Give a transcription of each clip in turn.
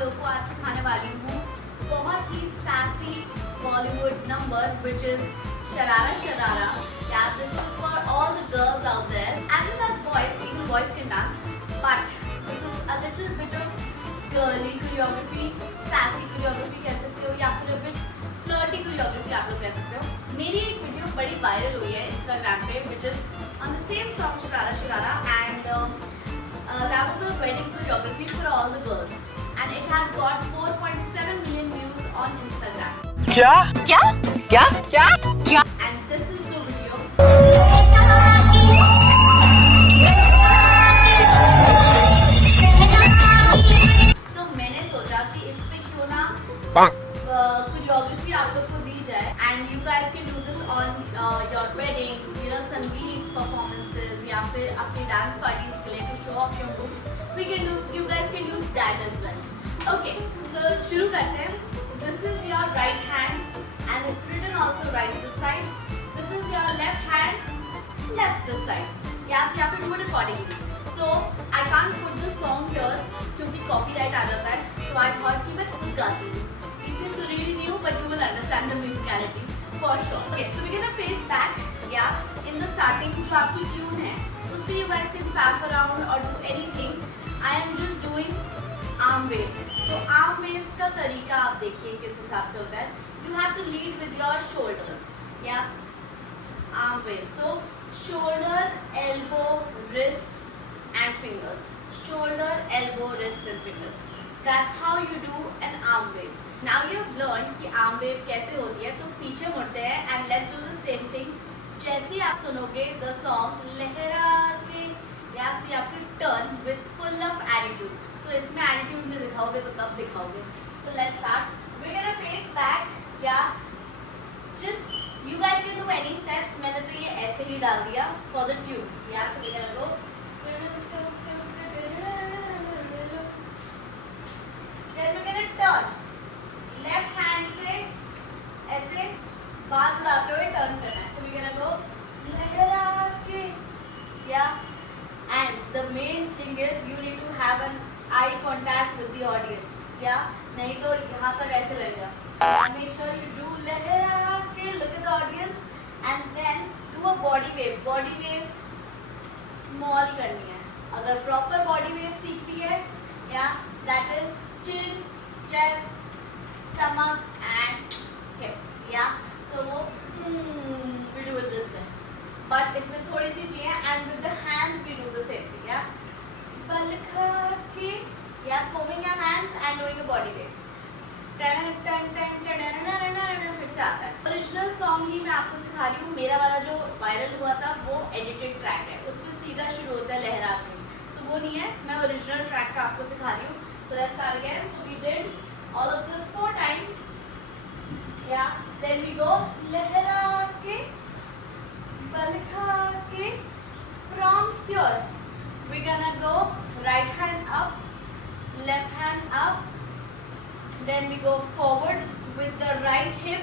लोगों को आज सिखाने वाली हूँ बहुत ही sassy Bollywood number which is Sharara Sharara. Yeah, this is for all the girls out there as well as boys. Even boys can dance, but this is a little bit of girly choreography, sassy choreography कह सकते हो, या फिर a bit flirty choreography आप लोग कह सकते हो. मेरी एक वीडियो बड़ी वायरल हुई है Instagram पे which is on the same song Sharara Sharara and that was a wedding choreography for all the girls and it has got 4.7 million views on Instagram. क्या क्या क्या क्या क्या And this is the video. तो मैंने सोचा कि इस पे क्यों ना choreography आप लोग को दी जाए and you guys can do this on your wedding, you know, संगीत performances या फिर अपनी dance parties के लिए to show off your moves. You guys can do that as well. Okay, so शुरू करते हैं. This is your right hand and it's written also right this side. This is your left hand, left this side. Yeah, so you have to do it accordingly. So I can't put the song here क्योंकि copyright आ जाता है. So I thought कि मैं खुद गाती हूँ. It is really new, but you will understand the musicality for sure. Okay, so we're gonna face back. Yeah, in the starting जो आपकी tune है, उस पे you guys can faff around or do anything. I am just doing arm waves. So arm waves का तरीका आप देखिए किस हिसाब से होता है. You have to lead with your shoulders. Yeah, arm waves. So shoulder, elbow, wrist, and fingers. Shoulder, elbow, wrist, and fingers. That's how you do an arm wave. Now you have learned कि arm wave कैसे होती है. तो पीछे मुड़ते हैं and let's do the same thing. जैसे आप सुनोगे the song लहरा के, yeah, so you have to turn with full of attitude. तो इसमें attitude में दिखाओगे तो कब दिखाओगे? So let's start. We're gonna face back. Yeah, just you guys can do any steps. मैंने तो ये ऐसे ही डाल दिया for the tune. Yeah, so we're gonna go. Then we're gonna turn. Left hand से ऐसे बाल उड़ाते हुए turn करना है. So we're gonna go लहरा के. Yeah, and the main thing is you need to have an eye contact with the audience. Yeah, नहीं तो यहाँ तक ऐसे लगेगा. Make sure you do लहरा के, look at the audience and then do a body wave. Body wave small करनी है. अगर proper body wave सीखनी है, yeah, that is chin, chest, stomach and hip. Yeah, so वो we do it this way. But इसमें थोड़ी सी चाहिए and with the hands we do the same thing. Yeah, बल खा के, yeah, combing your hands and doing a body wave. फिर से आता है. ओरिजिनल सॉन्ग ही मैं आपको सिखा रही हूँ. मेरा वाला जो वायरल हुआ था वो एडिटेड ट्रैक है. उसमें सीधा शुरू होता है लहरा के. So वो नहीं है. मैं ओरिजिनल ट्रैक का आपको सिखा रही हूँ. So let's start again. So we did all of this 4 times. Yeah. Then we go लहरा के, बल खा के. From here we're gonna go right hand up, left hand up. Then we go forward with the right hip,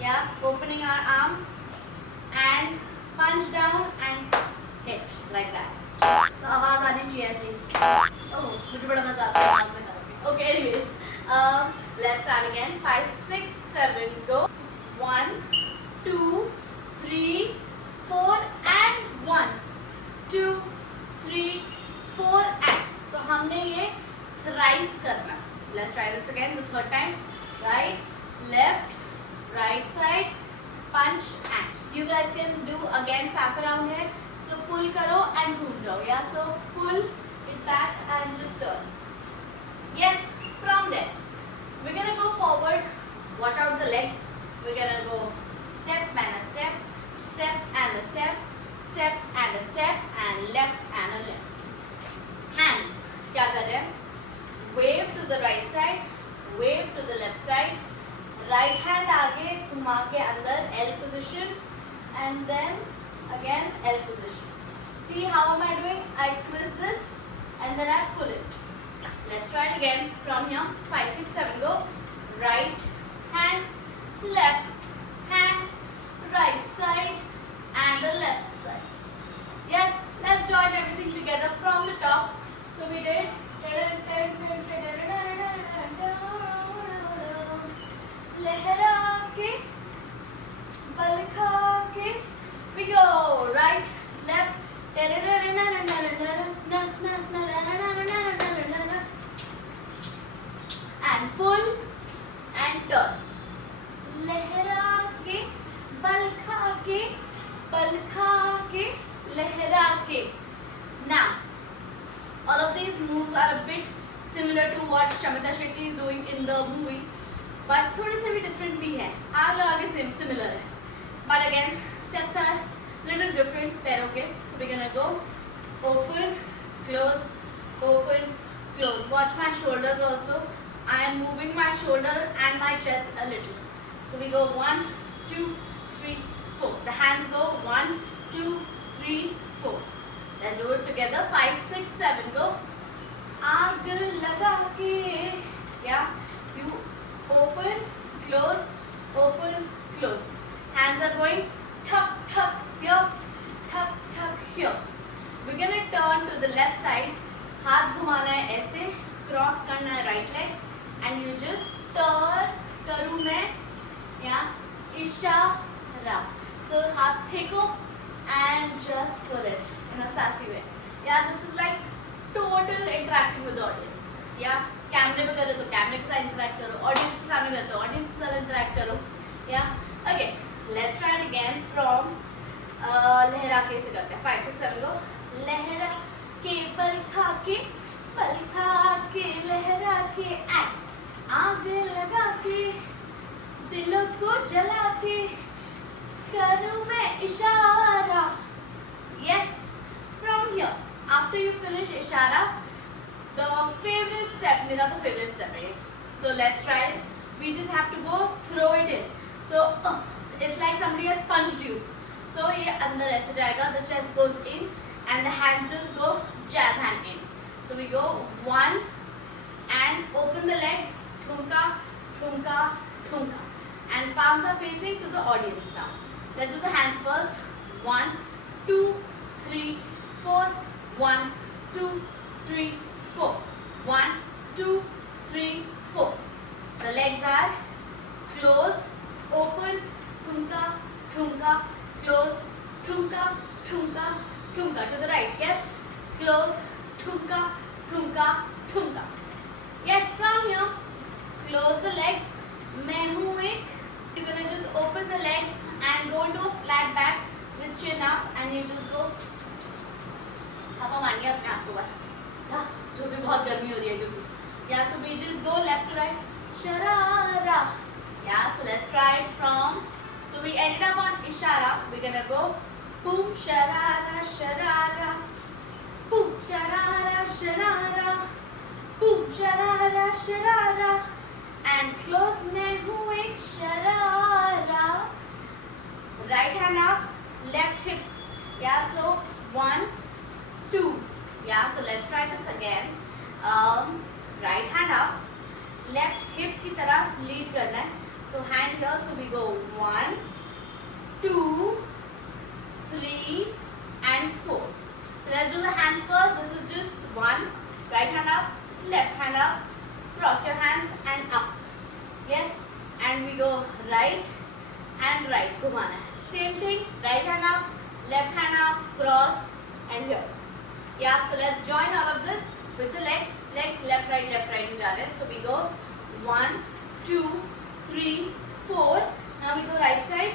yeah, opening our arms and punch down and hit like that. तो आवाज आनी चाहिए ऐसी. Oh, मुझे बड़ा मजा आता है आवाज में करके. Okay, anyways, let's start again. 5, 6, 7, go. 1, 2, 3, 4 and 1, 2, 3, 4 and. तो हमने ये thrice करना. Let's try this again the third time. Right, left, right side, punch and. You guys can do again faff around here. So pull करो and घूम जाओ. Yeah, so pull it back and just turn. Yes, from there we're gonna go forward. Watch out the legs. We're gonna go step and a step, step and a step, step and a step and left and a left. Hands क्या कर रहे हैं? Wave to the right side, wave to the left side. Right hand आगे घुमा के अंदर L position and then again L position. See how am I doing? I twist this and then I pull it. Let's try it again from here. 5, 6, 7, go. Right hand, left hand, right side and the left side. Yes, let's join everything together from the top. So we did and pull and turn. लहरा के बल खा के लहरा के. Now all of these moves are a bit similar to what Shamita Shetty is doing in the movie, but थोड़े से भी different भी है. आग लगा के similar है, but again steps are little different पैरों के. So we're gonna go open, close, open, close. Watch my shoulders also. I am moving my shoulder and my chest a little. So we go 1, 2, 3, 4. The hands go 1, 2, 3, 4. Let's do it together. 5, 6, 7. Go. आग लगा के. Yeah. You open, close, open, close. Hands are going tuck, tuck here, tuck, tuck here. We're gonna turn to the left side. हाथ घुमाना है ऐसे. Cross करना है right leg. And you just turn. करूँ मैं या इशारा. So हाथ फेंको and just pull it in a sassy way. Yeah, this is like total interacting with the audience. Yeah, कैमरे पे करो तो कैमरे के साथ interact करो. Audience के सामने करो तो audience के साथ interact करो. Yeah, okay. Let's try it again from लहरा के से करते हैं. 5, 6, 7 go. लहरा के पल खा के लहरा के and आग लगा के दिलों को जला के करूँ मैं इशारा. Yes, from here. After you finish इशारा, the favorite step, मेरा तो favorite step है. So let's try it. We just have to go throw it in. So it's like somebody has punched you. So ये अंदर ऐसे जाएगा. The chest goes in and the hands just go jazz hand in. So we go 1 and open the leg. ठुमका, ठुमका, ठुमका. And palms are facing to the audience now. Let's do the hands first. 1, 2, 3, 4. 1, 2, 3, 4. 1, 2, 3, 4. The legs are close, open, ठुमका, ठुमका, close, ठुमका, ठुमका, ठुमका. To the right, yes. Close, ठुमका, ठुमका, ठुमका. Yes, from here. Close the legs. मैं हूँ एक. You're gonna just open the legs and go into a flat back with chin up and you just go. हवा मानिए अपने आप को बस. जो कि बहुत गर्मी हो रही है क्योंकि. Yeah, so we just go left to right. Sharara. Yeah, so let's try it from. So we ended up on ishara. We're gonna go boom sharara sharara. Boom sharara sharara. Boom sharara sharara. And close मैं हूँ एक sharara. Right hand up, left hip. Yeah, so 1, 2. Yeah, so let's try this again. Right hand up, left hip की तरह lead करना है. So hand here, so we go 1, 2, 3, and 4. So let's do the hands first. This is just 1. Right hand up, left hand up. Cross your hands and up. Yes, and we go right and right. घुमाना है. Same thing. Right hand up, left hand up, cross and here. Yeah. So let's join all of this with the legs. Legs left right ही जा रहे हैं. So we go 1, 2, 3, 4. Now we go right side,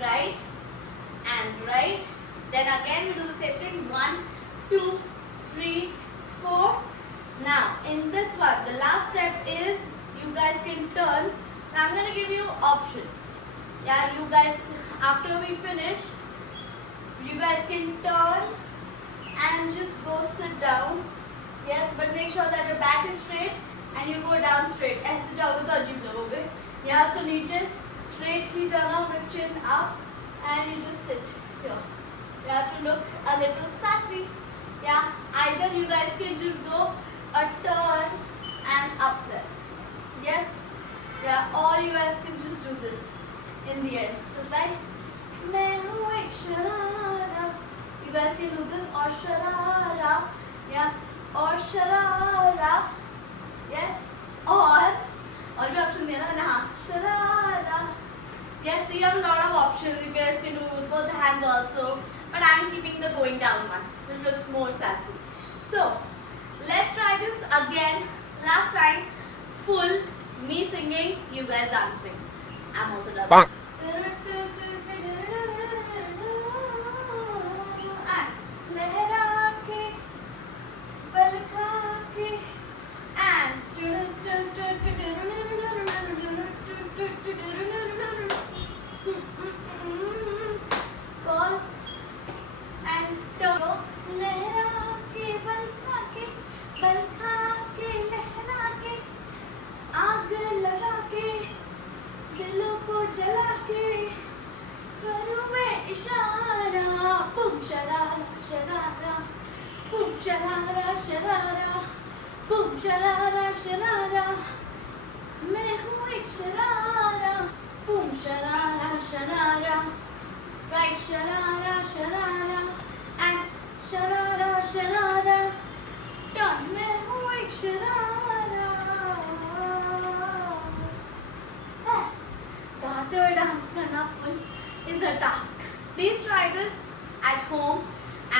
right and right. Then again we do the same thing. 1, 2, 3, 4. Now in this one, the last step is you guys can turn. So I'm gonna give you options. Yeah, you guys, after we finish, you guys can turn and just go sit down. Yes, but make sure that your back is straight and you go down straight. ऐसे जाओगे तो अजीब लगोगे. या तो नीचे straight ही जाना with chin up and you just sit here. You have to look a little sassy. Yeah, either you guys can just go a turn and up there. Yes, yeah, or you guys can just do this in the end. So it's like मैं हूँ एक sharara. You guys can do this or sharara. Yeah, or sharara. Yes, और भी option दिया ना मैंने. हाँ, sharara. Yes, so you have a lot of options. You guys can do with both the hands also. But I'm keeping the going down one, which looks more sassy. again, last time, full me singing, you guys dancing. I'm also dancing. Call and go. लहरा के बल खा के लहरा के आग लगा के दिलों को जला के करूँ मैं इशारा boom sharara sharara boom sharara sharara boom sharara sharara मैं हूँ एक sharara boom sharara sharara right sharara sharara and sharara sharara done मैं हूँ एक शरारा गाते हुए डांस करना full is a task. Please try this at home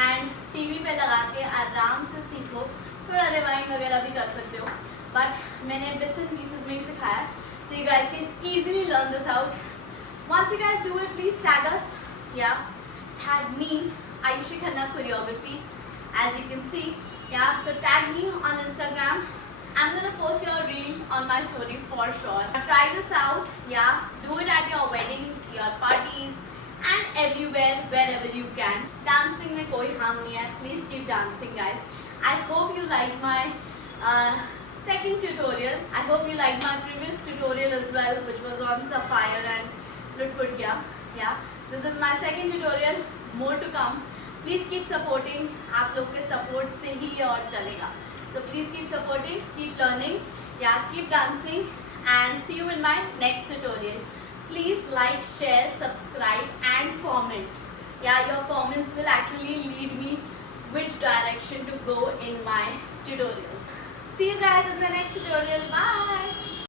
and TV पे लगा के आराम से सीखो. थोड़ा रिवाइंड वगैरह भी कर सकते हो, बट मैंने बिट्स एंड पीसेस में ही सिखाया, so you guys can easily learn this out. Once you guys do it, please tag us. Yeah, tag me, Ayushi Khanna Choreography, as you can see. Yeah, so tag me on Instagram. I'm gonna post your reel on my story for sure. Try this out. Yeah, do it at your weddings, your parties, and everywhere, wherever you can. Dancing में कोई harm नहीं है. Please keep dancing, guys. I hope you liked my second tutorial. I hope you liked my previous tutorial as well, which was on Sapphire and Lutput. Yeah, this is my second tutorial. More to come. Please keep supporting. आप लोग के support से ही ये और चलेगा. So please keep supporting, keep learning. Yeah, keep dancing, and see you in my next tutorial. Please like, share, subscribe, and comment. Yeah, your comments will actually lead me which direction to go in my tutorials. See you guys in the next tutorial. Bye.